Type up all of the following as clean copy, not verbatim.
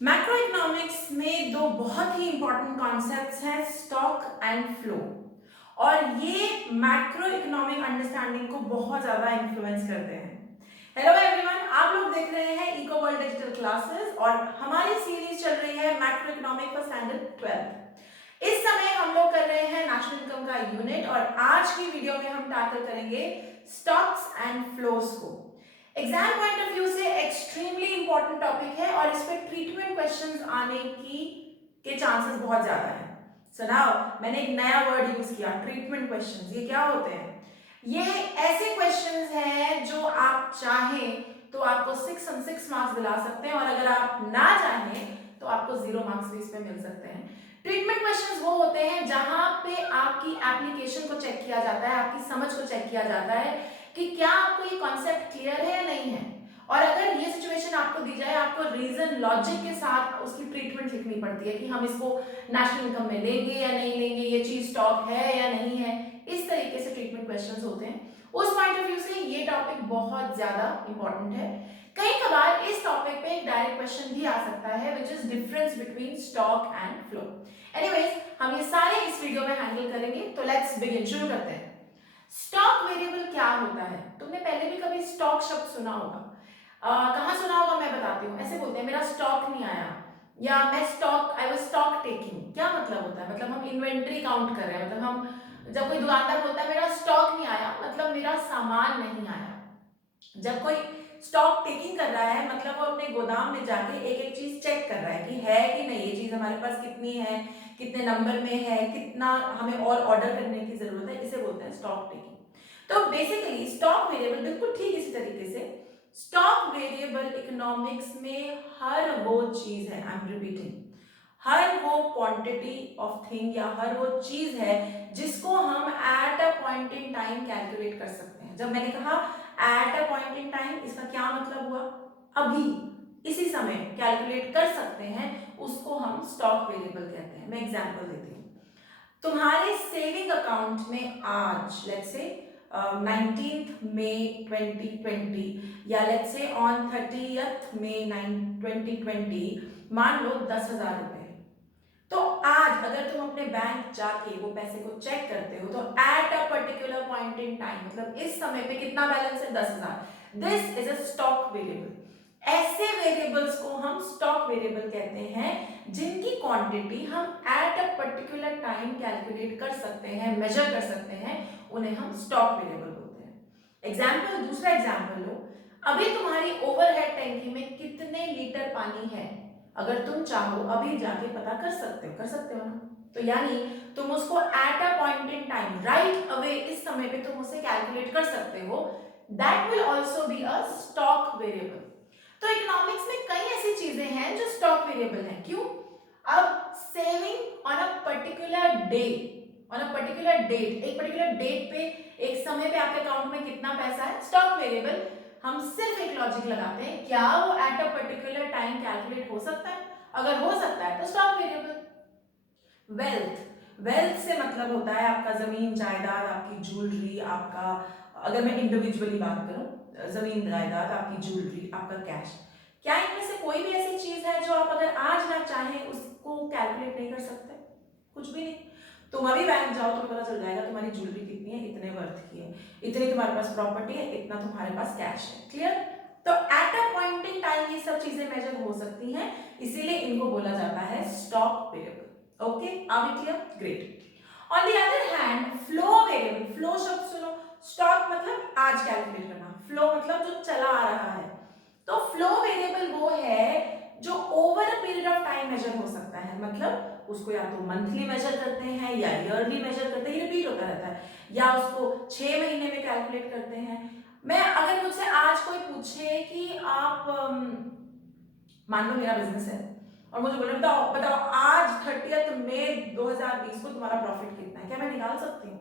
Macro economics में दो बहुत ही इंपॉर्टेंट कॉन्सेप्ट्स हैं, स्टॉक एंड फ्लो। और ये मैक्रो इकोनॉमिक अंडरस्टैंडिंग को बहुत ज्यादा इन्फ्लुएंस करते हैं। हेलो एवरीवन, आप लोग देख रहे हैं इको वर्ल्ड डिजिटल क्लासेस और हमारी सीरीज चल रही है मैक्रो इकोनॉमिक फॉर स्टैंडर्ड 12। इस समय हम लोग कर रहे हैं नेशनल इनकम का यूनिट और आज की वीडियो में हम टैकल करेंगे स्टॉक्स एंड फ्लोज को। एग्जाम पॉइंट ऑफ व्यू से एक्सट्रीमली इंपॉर्टेंट टॉपिक है और इस पे ट्रीटमेंट क्वेश्चंस आने की के चांसेस बहुत ज्यादा हैं। सो नाउ मैंने एक नया वर्ड यूज किया, ट्रीटमेंट क्वेश्चंस। ये क्या होते हैं? ये ऐसे क्वेश्चंस हैं जो आप चाहें तो आपको 6 मार्क्स दिला सकते हैं और अगर आप ना चाहें तो आपको 0 मार्क्स भी इस पे मिल सकते हैं। ट्रीटमेंट क्वेश्चंस वो होते हैं जहां पे आपकी एप्लीकेशन को चेक किया जाता है, आपकी समझ को चेक किया जाता है कि क्या आपको ये कॉन्सेप्ट क्लियर है या नहीं है। और अगर ये सिचुएशन आपको दी जाए, आपको रीजन लॉजिक के साथ उसकी ट्रीटमेंट लिखनी पड़ती है कि हम इसको नेशनल इनकम में लेंगे या नहीं लेंगे, ये चीज स्टॉक है या नहीं है। इस तरीके से ट्रीटमेंट क्वेश्चंस होते हैं। उस पॉइंट ऑफ व्यू से ये टॉपिक बहुत ज्यादा इंपॉर्टेंट है। कई कबार इस टॉपिक पे एक डायरेक्ट क्वेश्चन भी आ सकता है, which is difference between stock and flow. Anyways, हम ये सारे इस वीडियो में हैंडल करेंगे, तो लेट्स बिगिन, शुरू करते हैं। स्टॉक वेरिएबल क्या होता है? तुमने पहले भी कभी स्टॉक शब्द सुना होगा। कहाँ सुना होगा मैं बताती हूँ। ऐसे बोलते हैं मेरा स्टॉक नहीं आया, या मैं stock, I was stock taking. क्या मतलब होता है? मतलब हम इन्वेंट्री काउंट कर रहे हैं। मतलब हम, जब कोई दुकानदार बोलता है मेरा स्टॉक नहीं आया, मतलब मेरा सामान नहीं आया। जब कोई स्टॉक टेकिंग कर रहा है मतलब वो अपने गोदाम में जाके एक एक चीज चेक कर रहा है कि है कि नहीं, ये चीज हमारे पास कितनी है, कितने नंबर में है, कितना हमें और ऑर्डर करने की जरूरत है। इसे बोलते हैं स्टॉक टेकिंग। तो बेसिकली स्टॉक वेरिएबल बिल्कुल ठीक इसी तरीके से, स्टॉक वेरिएबल इकोनॉमिक्स में हर वो चीज है, आई एम रिपीटिंग, हर वो क्वांटिटी ऑफ थिंग या हर वो चीज है जिसको हम eight a point in time calculate कर सकते हैं। जब मैंने कहा eight a point in time, इसका क्या मतलब हुआ? अभी इसी समय कैलकुलेट कर सकते हैं, उसको हम स्टॉक वेरिएबल कहते हैं। मैं एग्जांपल देती हूँ। तुम्हारे सेविंग अकाउंट में आज लेट्स से 19th मई 2020 या लेट्स से ऑन 30th मई 2020 मान लो 10,000 रुपए। तो आज अगर तुम अपने बैंक जाके वो पैसे को चेक करते हो तो at a particular point in time, मतलब इस समय पे कितना बैलेंस है? 10,000। This is a stock variable. ऐसे वेरिएबल्स को हम स्टॉक वेरिएबल कहते हैं जिनकी क्वांटिटी हम at a particular time calculate कर सकते हैं, मेजर कर सकते हैं, उन्हें हम स्टॉक वेरिएबल बोलते हैं। एग्जाम्पल, दूसरा एग्जाम्पल लो। अभी तुम्हारी ओवरहेड टैंकी में कितने लीटर पानी है? अगर तुम चाहो अभी जाके पता कर सकते हो ना। तो यानी तुम उसको eight a point in time, right away, इस समय पे तुम उसे कैलकुलेट कर सकते हो। That will also be a stock variable. तो इकोनॉमिक्स में कई ऐसी चीजें हैं जो स्टॉक वेरिएबल हैं। क्यों? अब saving on a particular day, on a particular date, एक पर्टिकुलर डेट पे, एक समय पे आपके अकाउंट में कितना पैसा है, स्टॉक वेरिएबल। हम सिर्फ एक लॉजिक लगाते हैं, क्या वो at a particular time calculate हो सकता है? अगर हो सकता है तो स्टॉक वेरिएबल। वेल्थ, वेल्थ से मतलब होता है आपका जमीन जायदाद, आपकी ज्वेलरी, आपका, अगर मैं इंडिविजुअली बात करूं, जमीन जायदाद, आपकी ज्वेलरी, आपका कैश। क्या इनमें से कोई भी ऐसी चीज है जो आप अगर आज ना चाहें उसको कैलकुलेट नहीं कर सकते? कुछ भी नहीं। तुम अभी बैंक जाओ तो पता चल जाएगा तुम्हारी ज्वेलरी कितनी है, इतने वर्थ की है, इतनी तुम्हारे पास प्रॉपर्टी है, इतना तुम्हारे पास कैश है। क्लियर? तो eight a point in time ये सब चीजें मेजर हो सकती हैं, इसीलिए इनको बोला जाता है stock variable. Okay, are we clear? Great. On the other hand flow variable, flow शब्द सुनो। स्टॉक मतलब आज कैलकुलेट करना, फ्लो मतलब जो चला आ रहा है। तो फ्लो वेरिएबल वो है जो over a period of time measure हो सकता है। मतलब उसको या तो मंथली मेजर करते हैं या ईयरली मेजर करते हैं, रिपीट होता रहता है, या उसको 6 महीने में कैलकुलेट करते हैं। मैं अगर मुझसे आज कोई पूछे कि आप मान लो मेरा बिजनेस है और मुझे बोले बताओ बताओ आज 30 मई 2020 को तुम्हारा प्रॉफिट कितना है, क्या मैं निकाल सकती हूँ?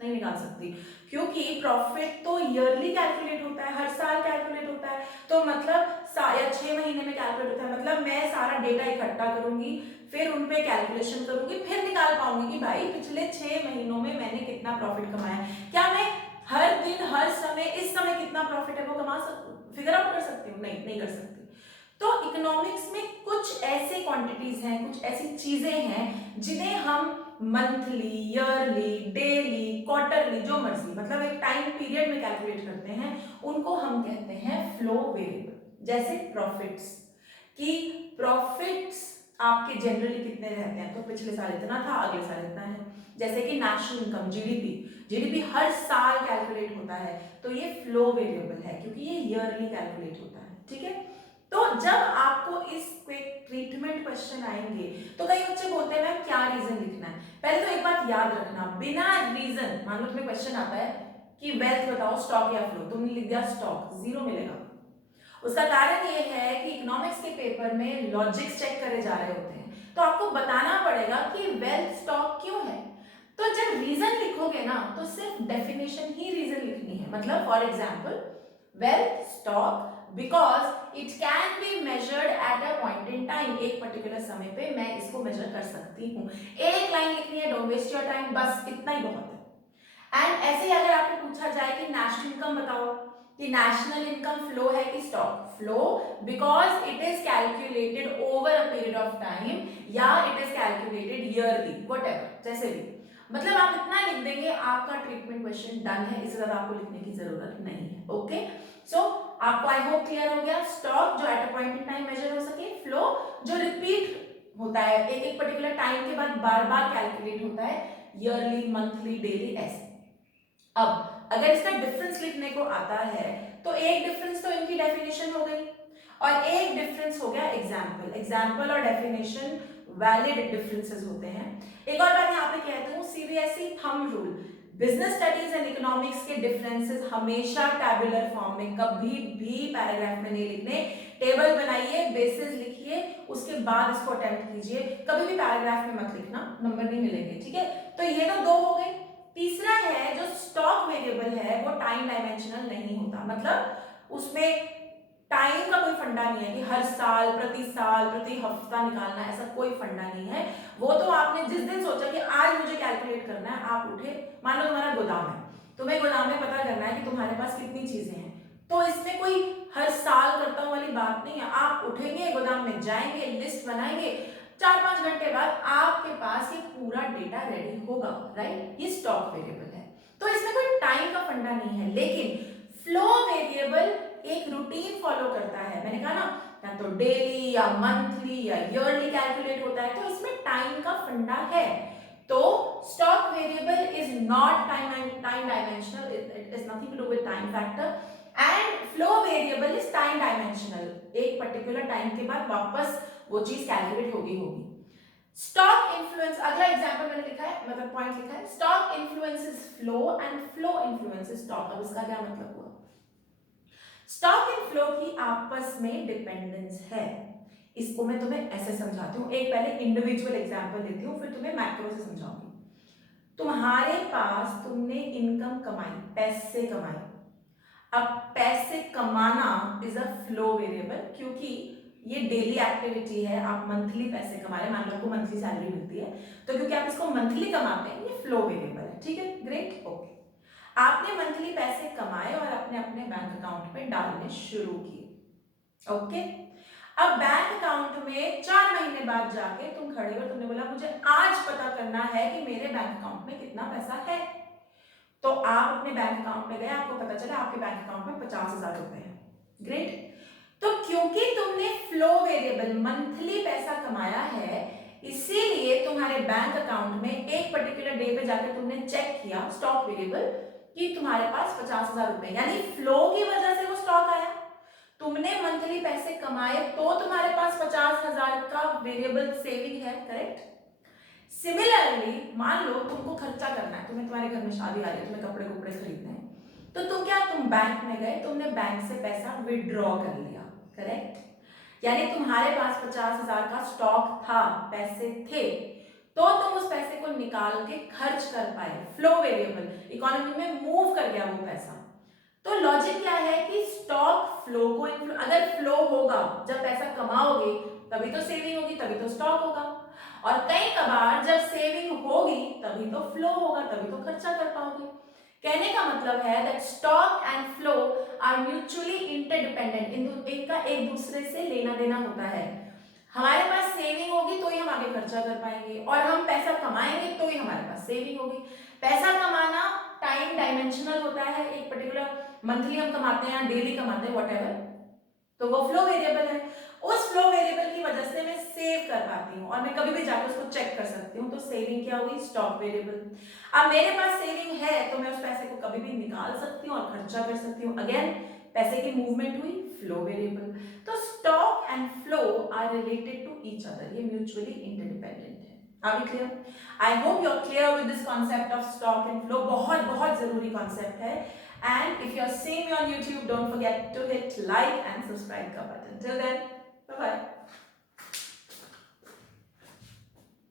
नहीं निकाल सकती, क्योंकि प्रॉफिट तो ईयरली कैलकुलेट होता है, हर साल कैलकुलेट होता है। तो मतलब या 6 महीने में कैलकुलेट होता है। मतलब मैं सारा डेटा इकट्ठा करूंगी, फिर उन पे कैलकुलेशन करूंगी, फिर निकाल पाऊंगी कि भाई पिछले 6 महीनों में मैंने कितना प्रॉफिट कमाया है। क्या मैं हर दिन हर समय, इस समय कितना प्रॉफिट है वो कमा सकती, फिगर आउट कर सकती हूँ? नहीं, नहीं कर सकती। तो इकोनॉमिक्स में कुछ ऐसे क्वांटिटीज हैं, कुछ ऐसी चीजें हैं जिन्हें हम मंथली, ईयरली, डेली, क्वार्टरली, जो मर्जी मतलब एक टाइम पीरियड में कैलकुलेट करते हैं, उनको हम कहते हैं फ्लो वेरिएबल। जैसे प्रॉफिट्स, कि प्रॉफिट्स आपके जनरली कितने रहते हैं, तो पिछले साल इतना था, अगले साल इतना है। जैसे कि नेशनल इनकम, जीडीपी, जीडीपी हर साल कैलकुलेट होता है, तो ये फ्लो वेरिएबल है क्योंकि ये ईयरली कैलकुलेट होता है। ठीक है, तो जब आपको इस ट्रीटमेंट क्वेश्चन आएंगे तो कई बच्चे बोलते हैं मैम क्या रीजन लिखना है। पहले तो एक बात याद रखना, बिना रीजन, मान लो तुम्हें क्वेश्चन आता है कि वेल्थ बताओ स्टॉक या फ्लो, तुमने लिख दिया स्टॉक, 0 मिलेगा। उसका कारण ये है कि इकोनॉमिक्स के पेपर में लॉजिक्स चेक करे जा रहे होते हैं, तो आपको बताना पड़ेगा कि वेल्थ स्टॉक क्यों है। तो जब रीजन लिखोगे ना तो सिर्फ डेफिनेशन ही रीजन लिखनी है। मतलब for example wealth stock because it can be measured eight a point in time, एक पर्टिकुलर समय पे मैं इसको मेजर कर सकती हूँ। एक लाइन लिखनी है, डोंट वेस्ट योर टाइम, बस इतना ही बहुत है। एंड ऐसे ही अगर आपको पूछा जाए कि नेशनल इनकम बताओ, कि नेशनल इनकम फ्लो है कि stock, flow because it is calculated over a period of time या it is calculated yearly, whatever, जैसे भी। मतलब आप इतना लिख देंगे, आपका ट्रीटमेंट क्वेश्चन डन है, इससे ज्यादा आपको लिखने की जरूरत नहीं है। ओके, सो आपको आई होप क्लियर हो गया। स्टॉक जो at a point in time measure हो सके, फ्लो जो रिपीट होता है, एक एक पर्टिकुलर टाइम के बाद बार बार कैलकुलेट होता है, ईयरली, मंथली, डेली, ऐसे। अब अगर इसका डिफरेंस लिखने को आता है तो एक डिफरेंस तो इनकी डेफिनेशन हो गई और एक डिफरेंस हो गया एग्जाम्पल। एग्जाम्पल और डेफिनेशन वैलिड डिफरेंसेस होते हैं। एक और बात यहाँ पे कहती हूँ, CBSE thumb rule, business studies and economics के डिफरेंसेस हमेशा टैबुलर फॉर्म में, कभी भी पैराग्राफ में नहीं लिखने। टेबल बनाइए, बेसिस लिखिए, उसके बाद इसको अटेम्प्ट कीजिए, कभी भी पैराग्राफ में मत लिखना, नंबर नहीं मिलेंगे। ठीक है, तो ये तो दो हो गए। तीसरा है जो स्टॉक वेरिएबल है वो टाइम डायमेंशनल नहीं होता, मतलब उसमें टाइम का कोई फंडा नहीं है कि हर साल, प्रति हफ्ता निकालना, ऐसा कोई फंडा नहीं है। वो तो आपने जिस दिन सोचा कि आज मुझे कैलकुलेट करना है, आप उठे, मान लो तुम्हारा गोदाम है, तुम्हें गोदाम में पता करना है कि तुम्हारे पास कितनी चीजें हैं, तो इसमें कोई हर साल करता हूं वाली बात नहीं है। आप उठेंगे, गोदाम में जाएंगे, लिस्ट बनाएंगे, 4-5 घंटे बाद आपके पास ये पूरा डेटा रेडी होगा, राइट। ये स्टॉक वेरिएबल है, तो इसमें कोई टाइम का फंडा नहीं है। लेकिन फ्लो वेरिएबल एक रूटीन फॉलो करता है, मैंने कहा ना, या तो डेली या मंथली या ईयरली कैलकुलेट होता है, तो इसमें टाइम का फंडा है। तो stock variable is not time dimensional, it is nothing to do with time factor, and flow variable is time dimensional, एक पर्टिकुलर टाइम के बाद वापस वो चीज कैलकुलेट होगी। स्टॉक इन्फ्लुएंस, अगला एग्जांपल मैंने लिखा है, मतलब पॉइंट लिखा है, stock influences flow and flow influences stock. अब इसका क्या मतलब हुआ? स्टॉक एंड फ्लो की आपस में डिपेंडेंस है, इसको मैं तुम्हें ऐसे समझाती हूँ। एक पहले इंडिविजुअल एग्जांपल देती हूँ, फिर तुम्हें मैक्रो से समझाऊंगी। तुम्हारे पास, तुमने इनकम कमाई, पैसे कमाए, अब पैसे कमाना इज अ फ्लो वेरिएबल क्योंकि ये डेली एक्टिविटी है, आप मंथली पैसे कमा रहे हैं, मान लो आपको मंथली सैलरी मिलती है, तो क्योंकि आप इसको मंथली कमाते हैं, ये फ्लो वेरिएबल है। ठीक है, ग्रेट, ओके। आपने मंथली पैसे कमाए और अपने अपने बैंक अकाउंट में डालने शुरू किए, ओके। अब बैंक अकाउंट में 4 महीने बाद जाके तुम खड़े हो, तुमने बोला मुझे आज पता करना है कि मेरे बैंक अकाउंट में कितना पैसा है। तो आप अपने बैंक अकाउंट में गए, आपको पता चला आपके बैंक अकाउंट में 50,000 रुपए हैं, ग्रेट। तो क्योंकि तुमने फ्लो वेरिएबल मंथली पैसा कमाया है, इसीलिए तुम्हारे बैंक अकाउंट में एक पर्टिकुलर डे पे जाकर तुमने चेक किया स्टॉक वेरिएबल कि तुम्हारे पास 50,000 रुपए, यानी फ्लो की वजह से वो स्टॉक आया। तुमने मंथली पैसे कमाए तो तुम्हारे पास 50,000 का वेरिएबल सेविंग है, करेक्ट। सिमिलरली मान लो तुमको खर्चा करना है, तुम्हारे घर में शादी आ रही है, तुम्हें कपड़े कुपड़े खरीदने हैं, तो तुम बैंक में गए, तुमने बैंक से पैसा विड्रॉ कर लिया, करेक्ट। यानी तुम्हारे पास 50,000 का स्टॉक था, पैसे थे, तो तुम उस पैसे को निकाल के खर्च कर पाए, फ्लो वेरिएबल, इकोनॉमी में मूव कर गया वो पैसा। तो लॉजिक क्या है कि स्टॉक फ्लो को, अगर फ्लो होगा, जब पैसा कमाओगे तभी तो सेविंग होगी, तभी तो स्टॉक होगा, और कई कबार जब सेविंग होगी तभी तो फ्लो होगा, तभी तो खर्चा कर पाओगे। कहने का मतलब है that stock and flow are mutually interdependent, इनका एक दूसरे से लेना देना होता है। हमारे पास सेविंग होगी तो ही हम आगे खर्चा कर पाएंगे, और हम पैसा कमाएंगे तो ही हमारे पास सेविंग होगी। पैसा कमाना टाइम डायमेंशनल होता है, एक पर्टिकुलर मंथली हम कमाते हैं, डेली कमाते हैं, व्हाटएवर, तो वो फ्लो वेरिएबल है। उस फ्लो वेरिएबल की वजह से मैं सेव कर पाती हूँ और मैं कभी भी जाकर उसको चेक कर सकती हूँ, तो सेविंग क्या हुई, स्टॉक वेरिएबल। अब मेरे पास सेविंग है तो मैं उस पैसे को कभी भी निकाल सकती हूँ और खर्चा कर सकती हूँ, अगेन पैसे की मूवमेंट हुई, फ्लो वेरिएबल। तो stock and flow are related to each other, ये म्यूचुअली इंटरडिपेंडेंट है। Are we clear? I hope you're clear with this concept of stock and flow. बहुत बहुत जरूरी concept है। And if you're seeing me on YouTube, don't forget to hit like and subscribe ka button. Till then, bye bye.